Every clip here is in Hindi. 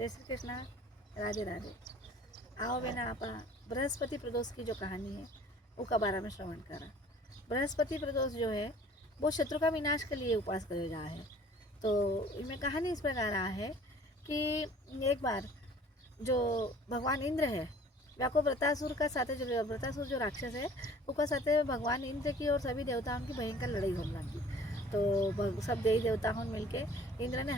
जय श्री कृष्णा, राधे राधे। आओ बेना आपा बृहस्पति प्रदोष की जो कहानी है वो का बारे में श्रवण करा। बृहस्पति प्रदोष जो है वो शत्रु का विनाश के लिए उपास करे जा है। तो इनमें कहानी इस प्रकार आ है कि एक बार जो भगवान इंद्र है व्याको व्रतासुर का साथ जो व्रतासुर जो राक्षस है उसका साथ भगवान इंद्र की और सभी देवताओं की भयंकर लड़ाई होने लगी। तो सब देवी देवता मिलके इंद्र ने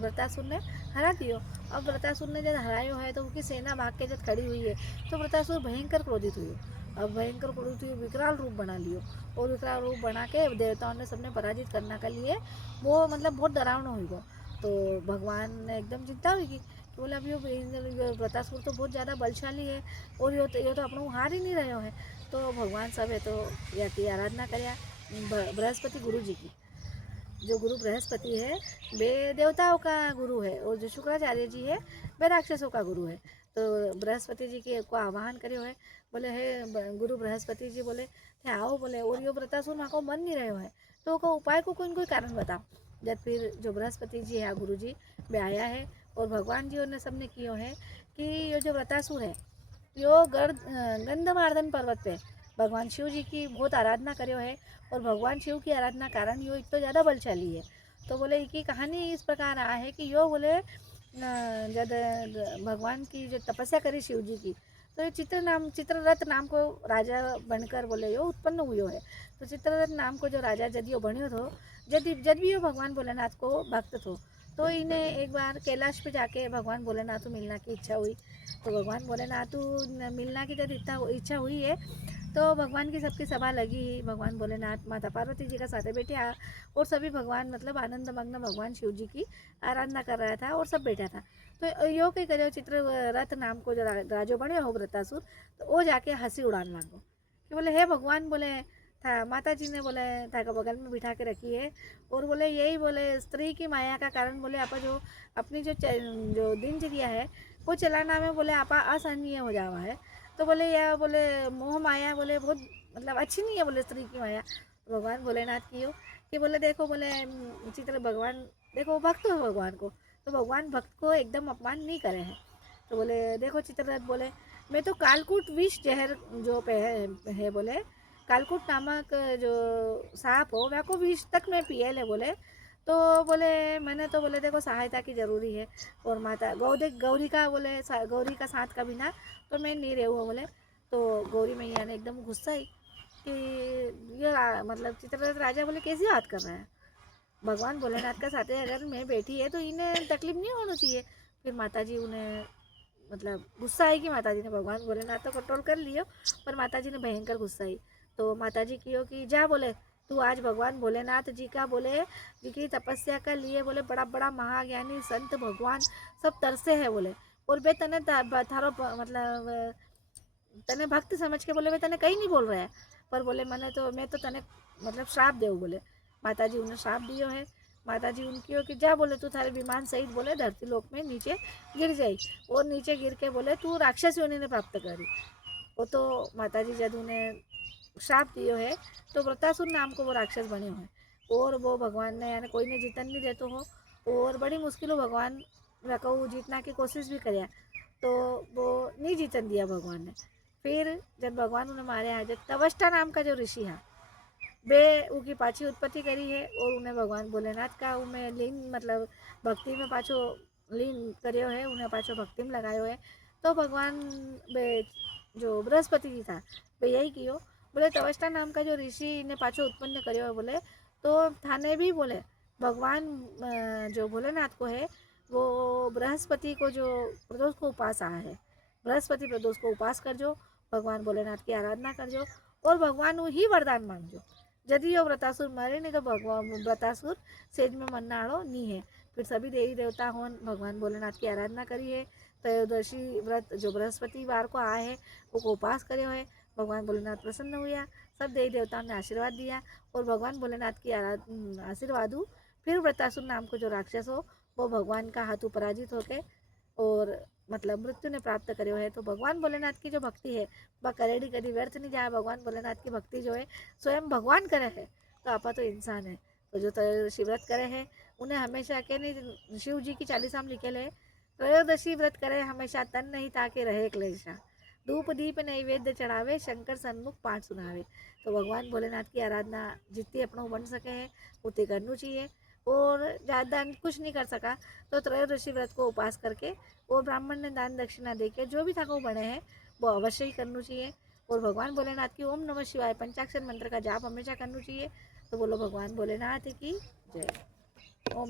व्रतासुर ने हरा दियो। अब व्रतासुर ने जब हरायो है तो उसकी सेना भाग के जब खड़ी हुई है तो व्रतासुर भयंकर क्रोधित हुई। अब भयंकर क्रोधित हुई, विकराल रूप बना लियो और विकराल रूप बना के देवताओं ने सबने पराजित करने के लिए वो मतलब बहुत डरावना हुई वो। तो भगवान ने एकदम चिंता हुई कि बोले अब यो व्रतासुर तो बहुत ज़्यादा बलशाली है और यो तो अपनों हार ही नहीं रहे है। तो भगवान सब है तो या की आराधना करया बृहस्पति गुरु जी की। जो गुरु बृहस्पति है वे देवताओं का गुरु है और जो शुक्राचार्य जी है वे राक्षसों का गुरु है। तो बृहस्पति जी के को आह्वान करो है, बोले हे गुरु बृहस्पति जी बोले थे आओ बोले और यो व्रतासुर माँ को मन नहीं रहे है तो को उपाय को कोई कारण बताओ। जब फिर जो बृहस्पति जी है गुरु जी वे आया है और भगवान जी ने सबने कियो है कि ये जो व्रतासुर है यो गंधमार्दन पर्वत पे भगवान शिव जी की बहुत आराधना करो है और भगवान शिव की आराधना कारण यो इतना ज़्यादा बलशाली है। तो बोले की कहानी इस प्रकार आ है कि यो बोले जब भगवान की जो तपस्या करी शिव जी की तो ये चित्ररथ नाम को राजा बनकर बोले यो उत्पन्न हुई है। तो चित्ररथ नाम को जो राजा जदियो बनियो थो जद भी यो भगवान भोलेनाथ को भक्त थो। तो इन्हें एक बार कैलाश पे जाके भगवान भोलेनाथ मिलना की इच्छा हुई। तो भगवान भोलेनाथ मिलना की जब इच्छा हुई है तो भगवान की सबकी सभा लगी। भगवान भोलेनाथ माता पार्वती जी का साथ बैठे और सभी भगवान मतलब आनंद मग्न भगवान शिव जी की आराधना कर रहा था और सब बैठा था। तो यो कई करो चित्ररथ नाम को जो राजो बने हो व्रतासुर तो वो जाके हंसी उड़ाने लागो कि बोले हे भगवान बोले था माता जी ने बोले था का बगल में बिठा के रखी है और बोले यही बोले स्त्री की माया का कारण बोले आप जो अपनी जो दिनचर्या है वो चलाना में बोले आप असहनीय हो जावा है। तो बोले यह बोले मोह माया बोले बहुत मतलब अच्छी नहीं है बोले स्त्री की माया। भगवान भोलेनाथ की हो कि बोले देखो बोले चित्र भगवान देखो भक्त हो भगवान को तो भगवान भक्त को एकदम अपमान नहीं करे हैं। तो बोले देखो चित्ररथ बोले मैं तो कालकूट विष जहर जो पे है बोले कालकूट नामक जो सांप हो वह को विष तक मैं पिए ले बोले। तो बोले मैंने तो बोले देखो सहायता की ज़रूरी है और माता गौरी का बोले गौरी का साथ का बिना तो मैं नहीं रहूँ बोले। तो गौरी मैया ने एकदम गुस्सा आई कि ये मतलब चित्ररथ राजा बोले कैसी बात कर रहा है भगवान भोलेनाथ का साथ अगर मैं बैठी है तो इन्हें तकलीफ नहीं होनी चाहिए। फिर माता जी उन्हें मतलब गुस्सा आई कि माता जी ने भगवान भोलेनाथ तो कंट्रोल कर लियो पर माता जी ने भयंकर गुस्सा आई। तो माता जी की हो कि जा बोले तू आज भगवान भोलेनाथ जी का बोले जी की तपस्या का लिए बोले बड़ा बड़ा महाज्ञानी संत भगवान सब तरसे है बोले और वे तने थारो मतलब तने भक्त समझ के बोले वे तने कहीं नहीं बोल रहा है पर बोले मैं तो तने मतलब श्राप देव बोले। माता जी उन्हें श्राप दियो है। माता जी उनकी हो कि जा बोले तू थारे विमान सहित बोले धरती लोक में नीचे गिर जाई और नीचे गिर के बोले तू राक्षस योनि ने प्राप्त करी। वो तो माता जी जब उन्हें श्राप दियो है तो व्रतासुर नाम को वो राक्षस बने हुए और वो भगवान ने यानी कोई ने जीतन नहीं देते हो और बड़ी मुश्किल हो भगवान को जीतना की कोशिश भी कराया तो वो नहीं जीतन दिया भगवान ने। फिर जब भगवान उन्हें मारे हैं जब तवष्टा नाम का जो ऋषि है वे उनकी पाछी उत्पत्ति करी है और उन्हें भगवान भोलेनाथ का उनमें लीन मतलब भक्ति में पाछो लीन करियो है उन्हें पाछो भक्ति में लगायो है। तो भगवान जो बृहस्पति जी था वे यही कियो बोले तवष्टा नाम का जो ऋषि ने पाछो उत्पन्न करियो है बोले तो थाने भी बोले भगवान जो भोलेनाथ को है वो बृहस्पति को जो प्रदोष को उपास आया है बृहस्पति प्रदोष को उपास कर जो भगवान भोलेनाथ की आराधना कर जो और भगवान ही वरदान मांगो यदि यो व्रतासुर मरे नहीं तो भगवान व्रतासुर सेज में मरना आड़ो नहीं है। फिर सभी देवी देवता होन भगवान भोलेनाथ की आराधना करी है। त्रयोदशी व्रत जो बृहस्पति वार को आए है वो उपास करे है। भगवान भोलेनाथ प्रसन्न हुआ सब देवी देवताओं ने आशीर्वाद दिया और भगवान भोलेनाथ की आशीर्वाद फिर व्रतासुर नाम को जो राक्षस हो वो भगवान का हाथ पराजित होके और मतलब मृत्यु ने प्राप्त करो है। तो भगवान भोलेनाथ की जो भक्ति है वह करेड़ी कभी व्यर्थ नहीं जाए। भगवान भोलेनाथ की भक्ति जो है स्वयं भगवान करे है तो आपा तो इंसान है। तो जो त्रयोदशी व्रत करे है उन्हें हमेशा के नहीं शिव जी की चालीसा में लिखे है त्रयोदशी व्रत करे हमेशा तन नहीं ताके रहे क्लेशा। धूप दीप नैवेद्य चढ़ावे शंकर सन्मुख पाठ सुनावे। तो भगवान भोलेनाथ की आराधना जितनी अपनों बन सके है उतनी करनी चाहिए। और ज़्यादा कुछ नहीं कर सका तो त्रयोदशी व्रत को उपास करके और ब्राह्मण ने दान दक्षिणा दे के जो भी था को बने हैं वो अवश्य ही करनी चाहिए। और भगवान भोलेनाथ की ओम नमः शिवाय पंचाक्षर मंत्र का जाप हमेशा करना चाहिए। तो बोलो भगवान भोलेनाथ की जय। ओम